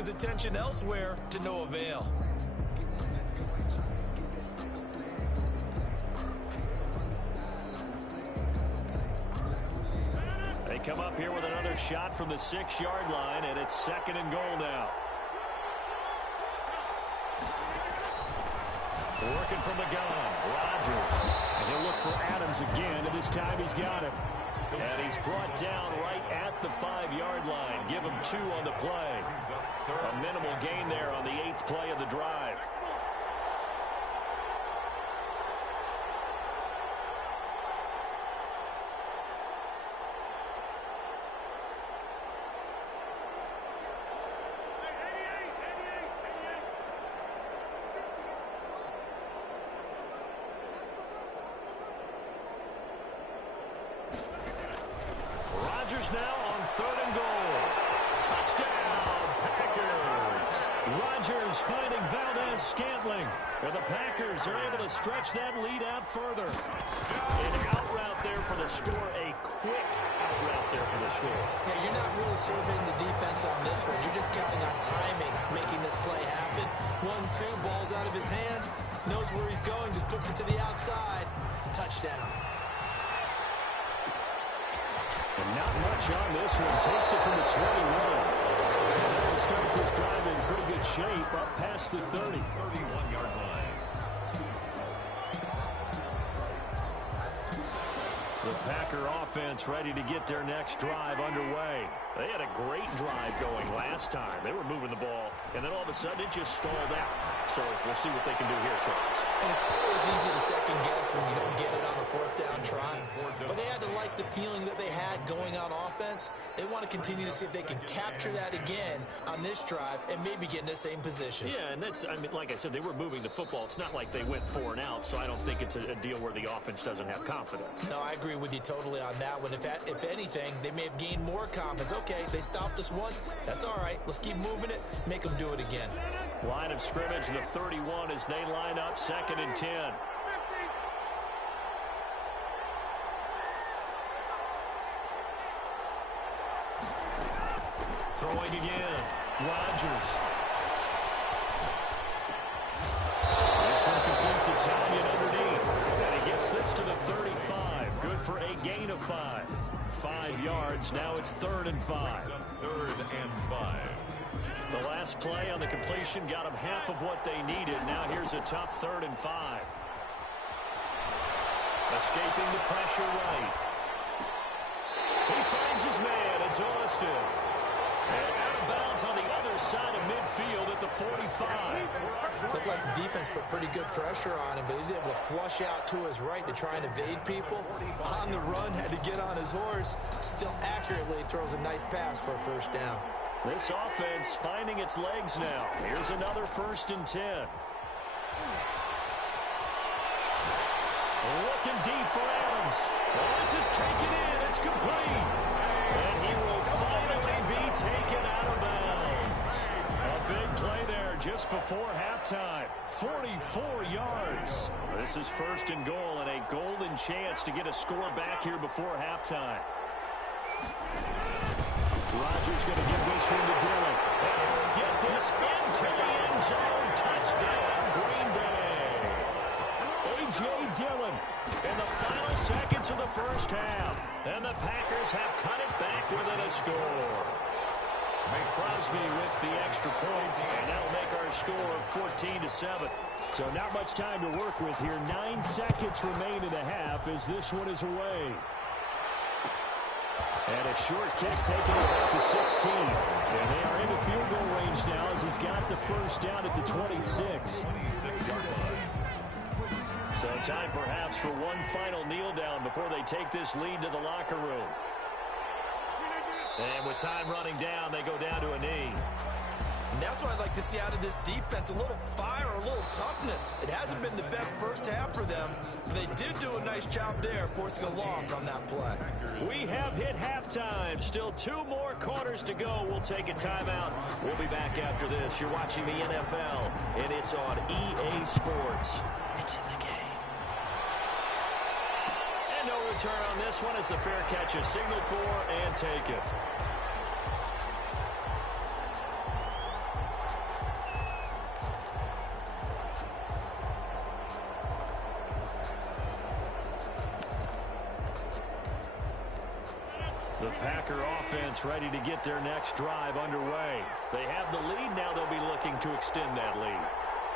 his attention elsewhere to no avail. They come up here with another shot from the 6-yard line, and it's 2nd and goal now. Working from the gun, Rodgers. And he'll look for Adams again, and this time he's got him. And he's brought down right at the 5-yard line. Give him 2 on the play. A minimal gain there on the 8th play of the drive. Now on 3rd and goal. Touchdown, Packers. Rodgers finding Valdez-Scantling. And the Packers are able to stretch that lead out further. An out route there for the score. A quick out route there for the score. Yeah, you're not really surveying the defense on this one. You're just counting on timing, making this play happen. 1-2, ball's out of his hands. Knows where he's going, just puts it to the outside. Touchdown. And not much on this one. Takes it from the 21. And they'll start this drive in pretty good shape up past the 30. 31-yard line. The Packer offense ready to get their next drive underway. They had a great drive going last time. They were moving the ball, and then all of a sudden it just stalled out. So we'll see what they can do here, Charles. And it's always easy to second guess when you don't get it on a 4th down try. But they had to like the feeling that they had going on offense. They want to continue to see if they can capture that again on this drive and maybe get in the same position. Yeah, and that's, I mean, like I said, they were moving the football. It's not like they went 4 and out, so I don't think it's a deal where the offense doesn't have confidence. No, I agree with you totally on that one. If anything, they may have gained more confidence. Okay, they stopped us once. That's all right. Let's keep moving it. Make them do it again. Line of scrimmage, the 31 as they line up 2nd and 10. Throwing again. Rodgers. This one complete to Talion underneath. And he gets this to the 35. Good for a gain of 5. 5 yards. Now it's 3rd and 5. 3rd and 5. The last play on the completion got them half of what they needed. Now here's a tough 3rd and 5. Escaping the pressure right. He finds his man. It's Austin. And out of bounds on the other side of midfield at the 45. Looked like the defense put pretty good pressure on him, but he's able to flush out to his right to try and evade people. On the run, had to get on his horse. Still accurately throws a nice pass for a 1st down. This offense finding its legs now. Here's another 1st and 10. Looking deep for Adams. This is taken in. It's complete. And he will finally be taken out of bounds. A big play there just before halftime. 44 yards. This is 1st and goal and a golden chance to get a score back here before halftime. Rodgers going to give this one to Dillon. And he'll get this into the end zone. Touchdown, Green Bay. A.J. Dillon in the final seconds of the 1st half. And the Packers have cut it back within a score. Crosby with the extra point, and that'll make our score 14-7. So not much time to work with here. 9 seconds remain in the half as this one is away. And a short kick taken about the 16. And they are into field goal range now as he's got the 1st down at the 26. So time perhaps for one final kneel down before they take this lead to the locker room. And with time running down, they go down to a knee. And that's what I'd like to see out of this defense, a little fire, a little toughness. It hasn't been the best 1st half for them, but they did do a nice job there, forcing a loss on that play. We have hit halftime. Still 2 more quarters to go. We'll take a timeout. We'll be back after this. You're watching the NFL, and it's on EA Sports. It's in the game. And no return on this one as the fair catch is signaled for and taken. The Packer offense ready to get their next drive underway. They have the lead. Now they'll be looking to extend that lead.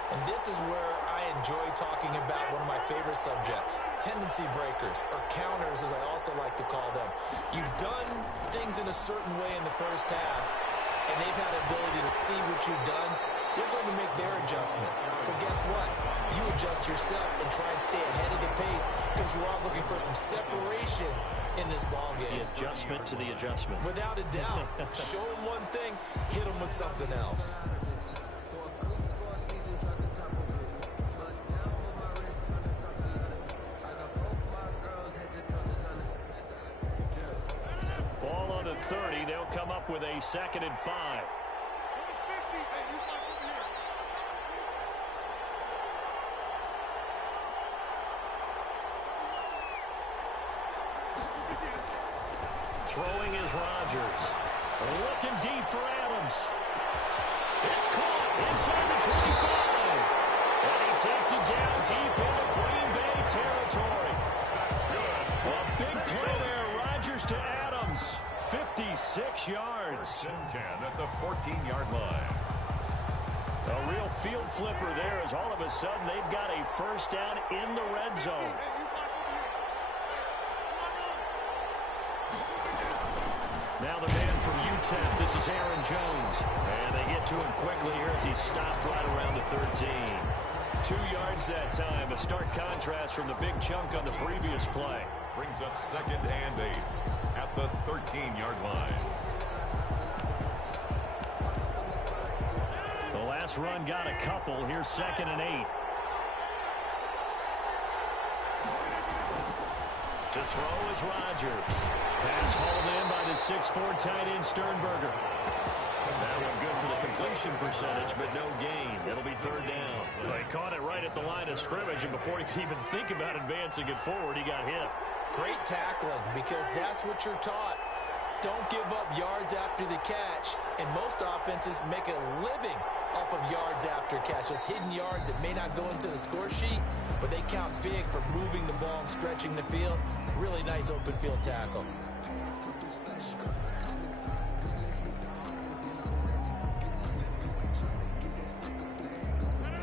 And this is where I enjoy talking about one of my favorite subjects, tendency breakers, or counters as I also like to call them. You've done things in a certain way in the first half, and they've had the ability to see what you've done. They're going to make their adjustments. So guess what? You adjust yourself and try and stay ahead of the pace because you are looking for some separation in this ball game. The adjustment to the adjustment. Without a doubt. Show them one thing, hit them with something else. Ball on the 30. They'll come up with a 2nd and 5. Throwing is Rodgers. Looking deep for Adams. It's caught inside the 25. And he takes it down deep into Green Bay territory. That's good. A big play there. Rodgers to Adams. 56 yards. 10 at the 14-yard line. A real field flipper there as all of a sudden they've got a first down in the red zone. Now the man from UTEP, this is Aaron Jones. And they get to him quickly here as he stopped right around the 13. 2 yards that time, a stark contrast from the big chunk on the previous play. Brings up 2nd and 8 at the 13-yard line. The last run got a couple. Here's 2nd and 8. To throw is Rodgers. Pass hauled in by the 6'4" tight end Sternberger. That one good for the completion percentage, but no gain. It'll be 3rd down. They caught it right at the line of scrimmage, and before he could even think about advancing it forward, he got hit. Great tackling, because that's what you're taught. Don't give up yards after the catch, and most offenses make a living off of yards after catch. Those hidden yards that may not go into the score sheet, but they count big for moving the ball and stretching the field. Really nice open field tackle.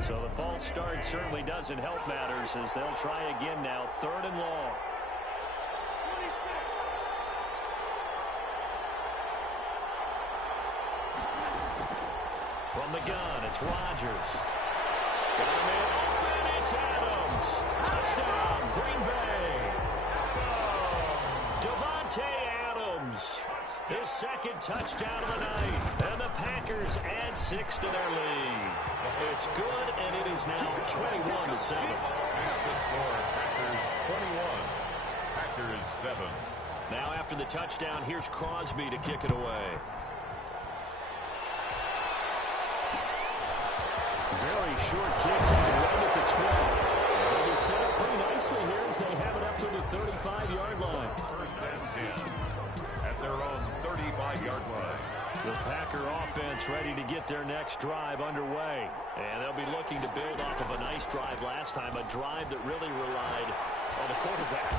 So the false start certainly doesn't help matters as they'll try again now. 3rd and long. From the gun, it's Rodgers. Got him in open, it's Adams. Touchdown, Green Bay. Devontae Adams. His 2nd touchdown of the night. And the Packers add 6 to their lead. It's good, and it is now 21-7. That's the score. Packers 21. Packers 7. Now after the touchdown, here's Crosby to kick it away. Very short kick taken right at the 12. They'll be set up pretty nicely here as they have it up to the 35-yard line. 1st and 10 at their own 35-yard line. The Packer offense ready to get their next drive underway. And they'll be looking to build off of a nice drive last time, a drive that really relied on the quarterback.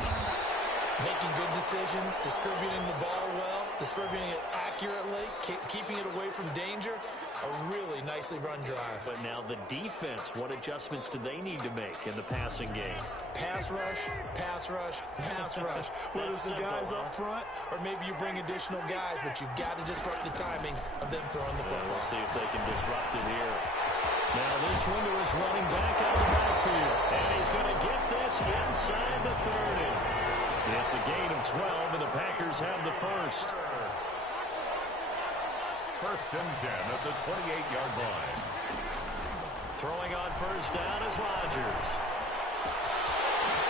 Making good decisions, distributing the ball well, distributing it accurately, keeping it away from danger. A really nicely run drive. But now the defense, what adjustments do they need to make in the passing game? Pass rush, pass rush, pass rush. Whether it's the guys up front or maybe you bring additional guys, but you've got to disrupt the timing of them throwing the football. We'll see if they can disrupt it here. Now this window is running back out of the backfield. And he's going to get this inside the 30. It's a gain of 12, and the Packers have the first. 1st and 10 at the 28-yard line. Throwing on first down is Rodgers.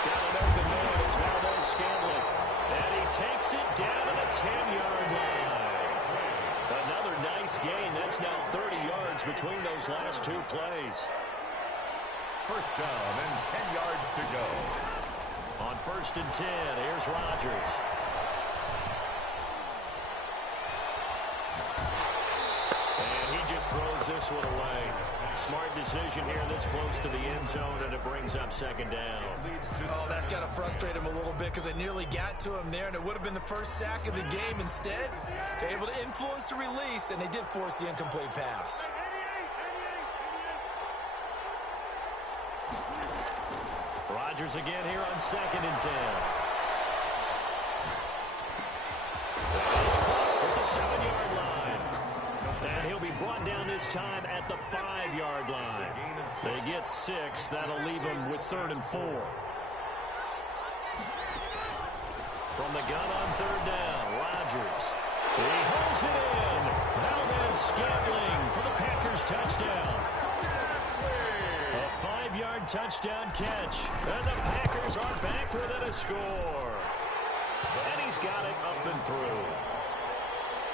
Got an open man. It's Valdes-Scantling. And he takes it down to the 10-yard line. Another nice gain. That's now 30 yards between those last 2 plays. 1st down and 10 yards to go. On 1st and 10, here's Rodgers. And he just throws this one away. Smart decision here this close to the end zone, and it brings up second down. Oh, that's got to frustrate him a little bit because they nearly got to him there, and it would have been the first sack of the game. Instead, they're able to influence the release, and they did force the incomplete pass. Rodgers again here on 2nd and 10. It's caught at the 7-yard line. And he'll be brought down this time at the 5-yard line. They get 6. That'll leave them with 3rd and 4. From the gun on 3rd down, Rodgers. He holds it in. Valdez-Scantling for the Packers touchdown. A 5-yard touchdown catch. And the Packers are back within a score. And he's got it up and through.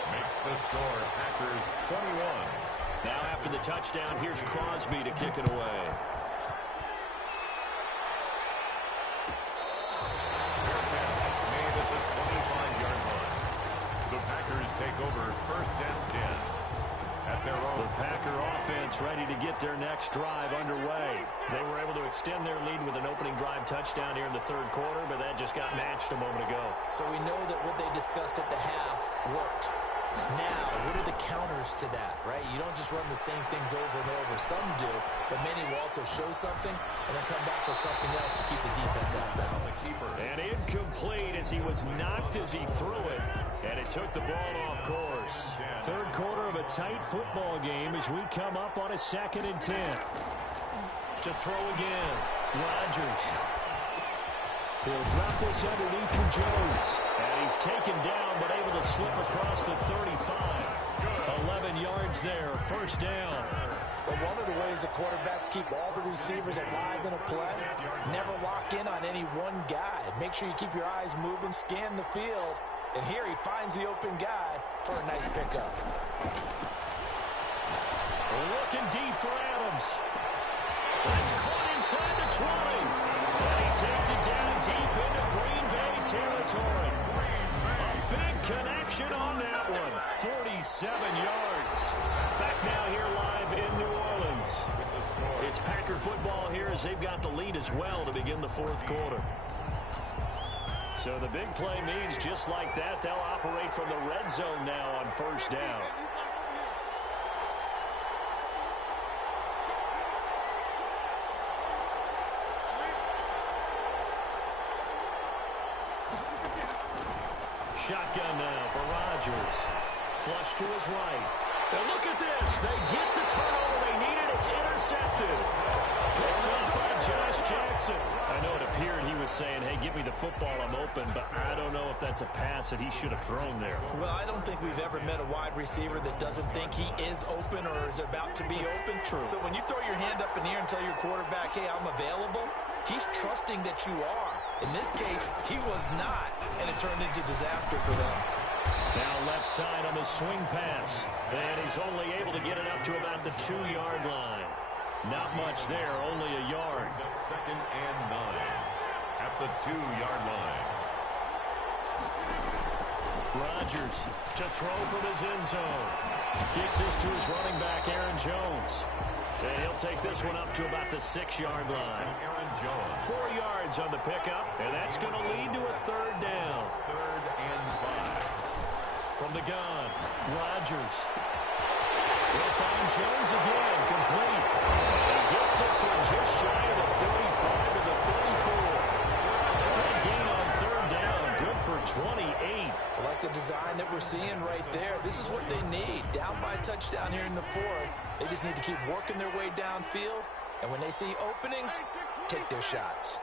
Makes the score Packers 21. Now after the touchdown, here's Crosby to kick it away. Fair catch made at the 25-yard line. The Packers take over 1st and 10 at their own. The Packer offense ready to get their next drive underway. They were able to extend their lead with an opening drive touchdown here in the 3rd quarter, but that just got matched a moment ago. So we know that what they discussed at the half worked. Now, what are the counters to that, right? You don't just run the same things over and over. Some do, but many will also show something and then come back with something else to keep the defense out of balance. And incomplete as he was knocked as he threw it, and it took the ball off course. 3rd quarter of a tight football game as we come up on a 2nd and 10. To throw again, Rodgers. He'll drop this underneath for Jones. And he's taken down, but able to slip across the 35. 11 yards there, 1st down. But one of the ways the quarterbacks keep all the receivers alive in a play, never lock in on any one guy. Make sure you keep your eyes moving, scan the field. And here he finds the open guy for a nice pickup. Looking deep for Adams. That's caught inside the 20. And he takes it down deep into Green Bay territory. A big connection on that one. 47 yards. Back now here live in New Orleans. It's Packer football here as they've got the lead as well to begin the 4th quarter. So the big play means just like that, they'll operate from the red zone now on 1st down. Shotgun now for Rodgers. Flush to his right. And look at this. They get the turnover they needed. It's intercepted. Picked up by Josh Jackson. I know it appeared he was saying, hey, give me the football, I'm open, but I don't know if that's a pass that he should have thrown there. Well, I don't think we've ever met a wide receiver that doesn't think he is open or is about to be open. True. So when you throw your hand up in the air and tell your quarterback, hey, I'm available, he's trusting that you are. In this case, he was not, and it turned into disaster for them. Now left side on the swing pass, and he's only able to get it up to about the 2-yard line. Not much there, only a yard. 2nd and 9 at the 2-yard line. Rodgers to throw from his end zone. Gets this to his running back, Aaron Jones. And he'll take this one up to about the 6-yard line. Aaron Jones. 4 yards on the pickup, and that's going to lead to a 3rd down. 3rd and 5. From the gun, Rodgers. He'll find Jones again, complete. He gets this one just shy of the 35 to the 34. That gain on 3rd down, good for 28. I like the design that we're seeing right there. This is what they need. Down by a touchdown here in the 4th. They just need to keep working their way downfield. And when they see openings, take their shots.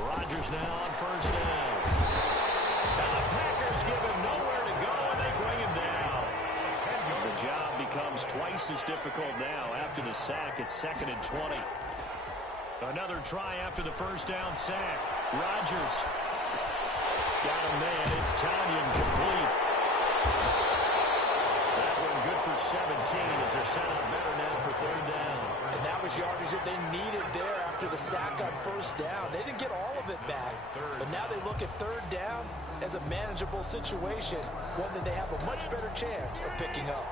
Rodgers now on 1st down. And the Packers give him nowhere to go, and they bring him down. The job becomes twice as difficult now after the sack. It's 2nd and 20. Another try after the 1st down sack. Rodgers. Got him man. It's Tanyan complete. That one good for 17 as they're set up better now for 3rd down. And that was yardage that they needed there after the sack on 1st down. They didn't get all of it back, but now they look at 3rd down as a manageable situation, one that they have a much better chance of picking up.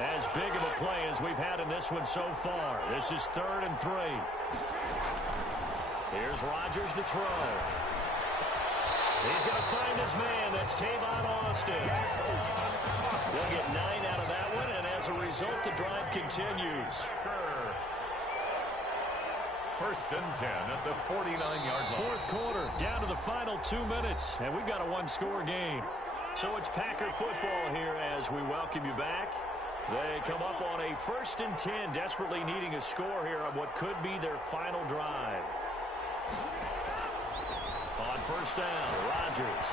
As big of a play as we've had in this one so far. This is 3rd and 3. Here's Rodgers to throw. He's going to find his man. That's Tavon Austin. They'll get 9 out of that one, and as a result, the drive continues. 1st and 10 at the 49-yard line. 4th quarter, down to the final 2 minutes, and we've got a one-score game. So it's Packer football here as we welcome you back. They come up on a 1st and 10, desperately needing a score here on what could be their final drive. On 1st down, Rodgers.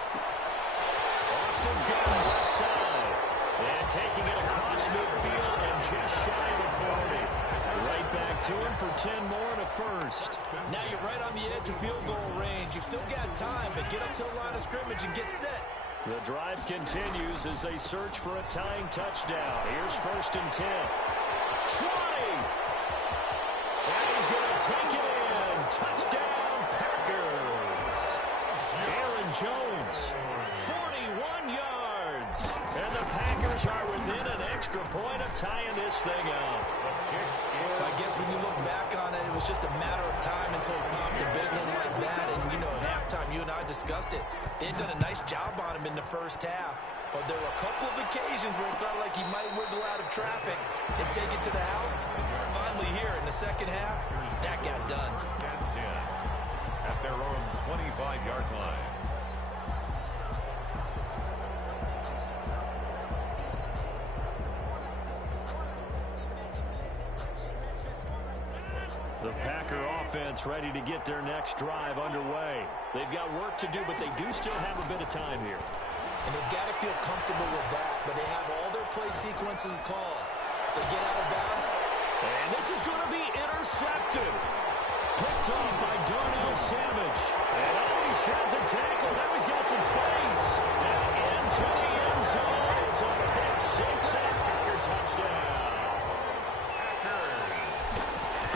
Austin's got him left side. And taking it across midfield and just shy of 40. Right back to him for 10 more and a first. Now you're right on the edge of field goal range. You've still got time, but get up to the line of scrimmage and get set. The drive continues as they search for a tying touchdown. Here's 1st and 10. 20. And he's going to take it in. Touchdown, Packers. Aaron Jones, 41 yards. And the Packers are within an extra point of tying this thing up. I guess when you look back on it, it was just a matter of time until he popped a big one like that. And, you know, at halftime, you and I discussed it. They'd done a nice job on him in the first half. But there were a couple of occasions where it felt like he might wiggle out of traffic and take it to the house. Finally here in the second half, that got done. 10 at their own 25-yard line. The Packer offense ready to get their next drive underway. They've got work to do, but they do still have a bit of time here. And they've got to feel comfortable with that, but they have all their play sequences called. If they get out of bounds. And this is going to be intercepted. Picked off by Darnell Savage. And he shreds a tackle. Now he's got some space. And into the end zone. It's a pick six and a Packer touchdown.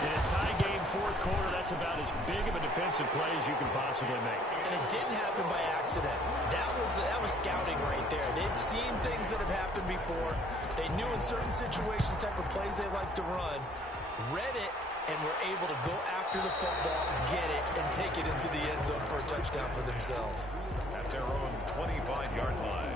In a tie game, 4th quarter, that's about as big of a defensive play as you can possibly make. And it didn't happen by accident. That was scouting right there. They've seen things that have happened before. They knew in certain situations the type of plays they like to run, read it, and were able to go after the football, get it, and take it into the end zone for a touchdown for themselves. At their own 25-yard line.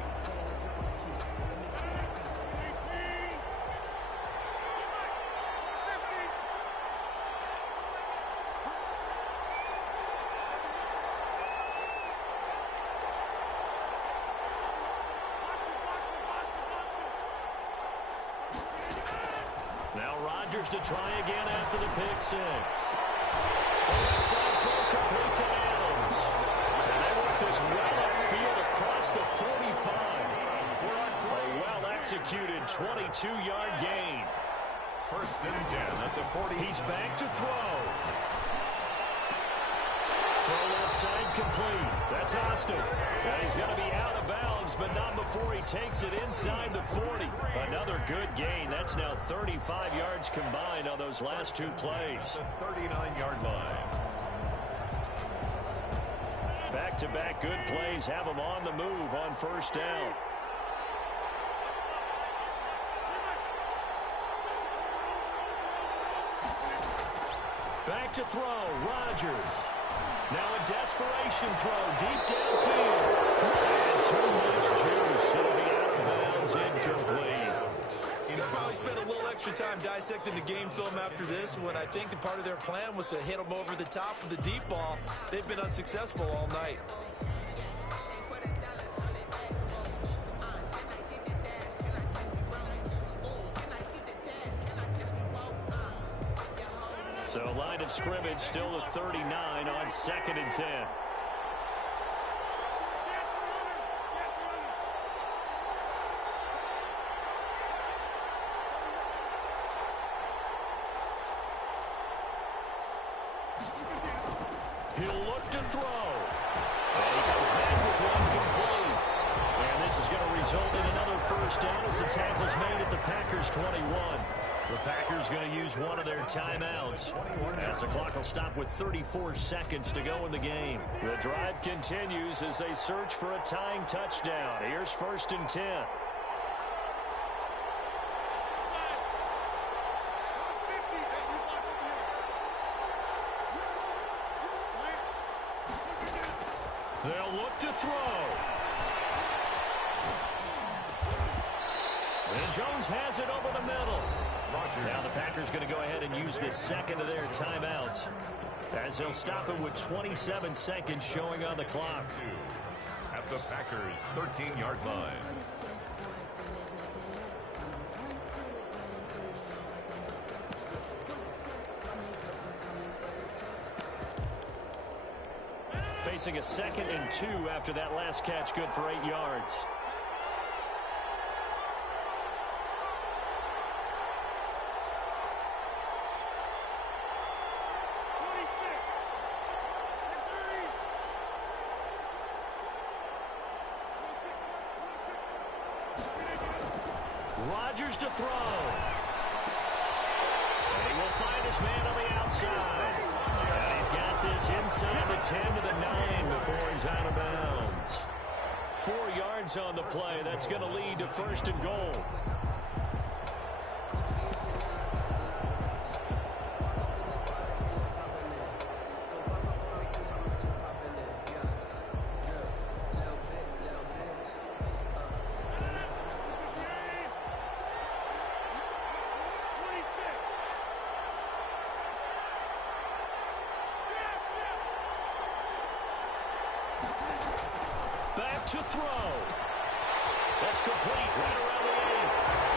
Now Rodgers to try again after the pick six. Left side throw complete to Adams. And they work this well upfield across the 45. A well-executed 22-yard gain. 1st and 10 at the 40. He's back to throw. Throw left side complete. That's Austin. And he's going to be out of bounds, but not before he takes it inside the 40. Another good gain. That's now 35 yards combined on those last 2 plays. The 39-yard line. Back-to-back good plays have him on the move on 1st down. Back to throw. Rodgers. Now a desperation throw deep downfield. And too much juice. It'll be out of bounds, incomplete. They'll probably spend a little extra time dissecting the game film after this one. I think that part of their plan was to hit them over the top of the deep ball. They've been unsuccessful all night. So line of scrimmage still the 39 on 2nd and 10. He'll look to throw. And he comes back with one complete. And this is going to result in another 1st down as the tackle's made at the Packers 21. The Packers going to use one of their timeouts as the clock will stop with 34 seconds to go in the game. The drive continues as they search for a tying touchdown. Here's 1st and 10. throw. And Jones has it over the middle. Now the Packers going to go ahead and use this second of their timeouts, as they'll stop it with 27 seconds showing on the clock. At the Packers' 13-yard line. Facing a 2nd and 2 after that last catch, good for 8 yards. Rodgers to throw. And he will find his man on the outside. And he's got this inside the 10 to the 9 before he's out of bounds. 4 yards on the play. That's going to lead to 1st and goal. To throw. That's complete right around the 8.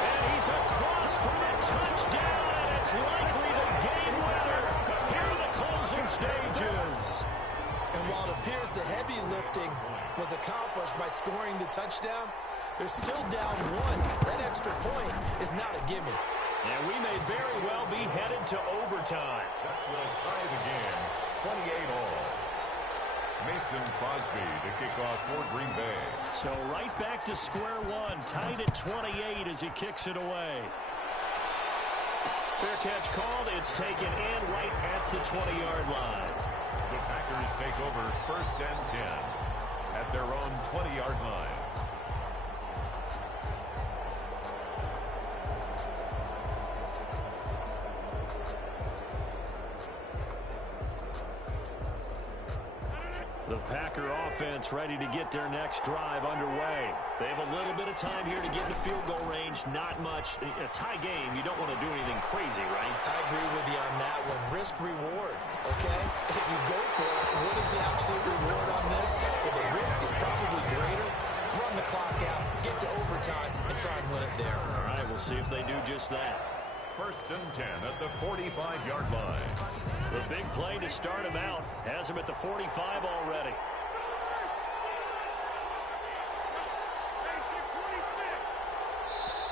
And he's across for the touchdown, and it's likely the game winner here in the closing stages. And while it appears the heavy lifting was accomplished by scoring the touchdown, they're still down 1. That extra point is not a gimme. And we may very well be headed to overtime. That will tie the game, 28 all. Mason Crosby to kick off for Green Bay. So right back to square one, tied at 28 as he kicks it away. Fair catch called. It's taken in right at the 20-yard line. The Packers take over 1st and 10 at their own 20-yard line. The Packer offense ready to get their next drive underway. They have a little bit of time here to get into field goal range. Not much. A tie game, you don't want to do anything crazy, right? I agree with you on that one. Risk reward, okay? If you go for it, what is the absolute reward on this? But the risk is probably greater. Run the clock out, get to overtime, and try and win it there. All right, we'll see if they do just that. 1st and 10 at the 45-yard line. The big play to start him out has him at the 45 already.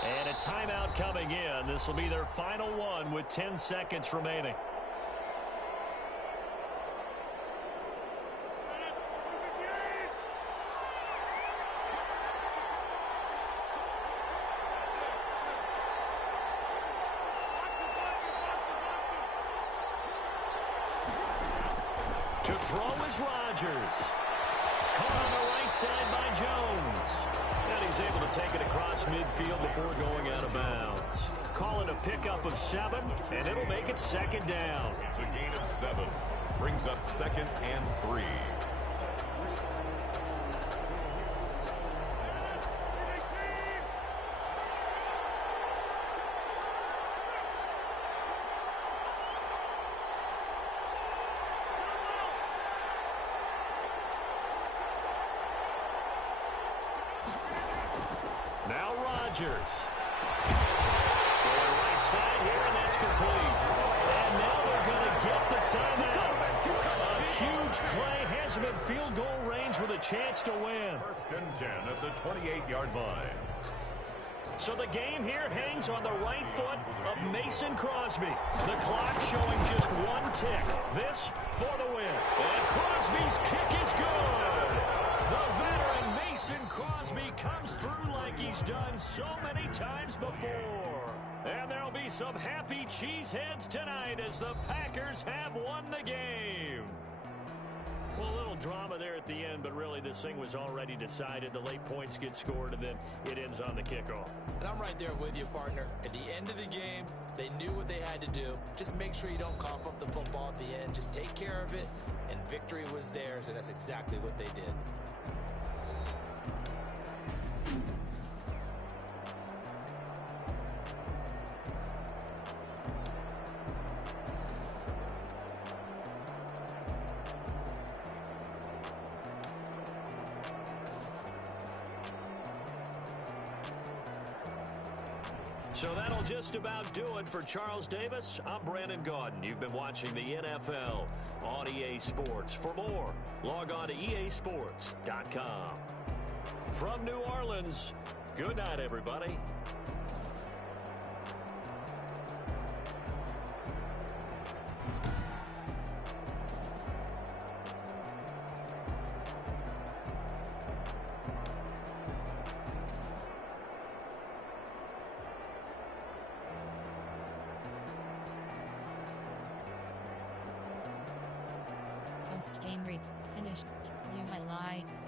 And a timeout coming in. This will be their final one with 10 seconds remaining. To throw is Rodgers. Caught on the right side by Jones. And he's able to take it across midfield before going out of bounds. Call it a pickup of 7, and it'll make it 2nd down. It's a gain of 7. Brings up 2nd and 3. Now Rodgers. Going right side here, and that's complete. And now they're going to get the timeout. A huge play has him in field goal range with a chance to win. 1st and 10 at the 28-yard line. So the game here hangs on the right foot of Mason Crosby. The clock showing just 1 tick. This for the win. And Crosby's kick is good. The veteran Mason Crosby comes through like he's done so many times before. And there'll be some happy cheeseheads tonight as the Packers have won the game. Well, a little drama there at the end, but really this thing was already decided. The late points get scored, and then it ends on the kickoff. And I'm right there with you, partner. At the end of the game, they knew what they had to do. Just make sure you don't cough up the football at the end. Just take care of it, and victory was theirs, and that's exactly what they did. So that'll just about do it for Charles Davis. I'm Brandon Gaudin. You've been watching the NFL on EA Sports. For more, log on to easports.com. From New Orleans, good night, everybody. Post-game rep. Finished. View highlights.